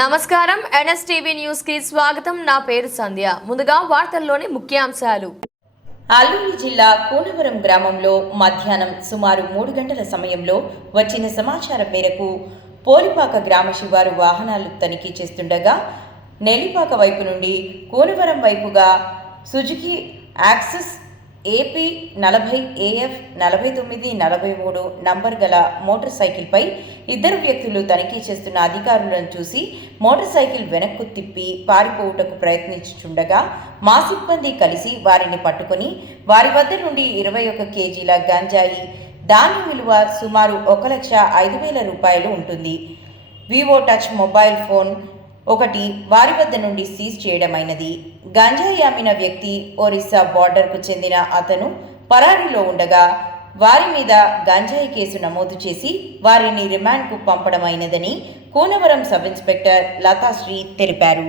నమస్కారం NSTV news కి స్వాగతం. నా పేరు సంధ్య. ముందుగా వార్తల్లోని ముఖ్యాంశాలు. అల్లూరి జిల్లా కూనవరం గ్రామంలో మధ్యాహ్నం సుమారు 3 గంటల సమయంలో వచ్చిన సమాచారం మేరకు పోలిపాక గ్రామ శివారు వాహనాలు తనిఖీ చేస్తుండగా నెల్లిపాక వైపు నుండి కూనవరం వైపుగా Suzuki access AP 40 AF 4943 number గల మోటార్ సైకిల్పై ఇద్దరు వ్యక్తులు తనిఖీ చేస్తున్న అధికారులను చూసి మోటార్ సైకిల్ వెనక్కు తిప్పి పారిపోవుటకు ప్రయత్నించుండగా మా సిబ్బంది కలిసి వారిని పట్టుకుని వారి వద్ద నుండి 21 కేజీల గంజాయి, దాని విలువ సుమారు 1,05,000 రూపాయలు ఉంటుంది. వివో టచ్ మొబైల్ ఫోన్ ఒకటి వారి వద్ద నుండి సీజ్ చేయడమైనది. గంజాయి అమ్మిన వ్యక్తి ఒరిస్సా బార్డర్కు చెందిన అతను పరారీలో ఉండగా వారి మీద గంజాయి కేసు నమోదు చేసి వారిని రిమాండ్కు పంపడమైనదని కూనవరం సబ్ ఇన్స్పెక్టర్ లతాశ్రీ తెలిపారు.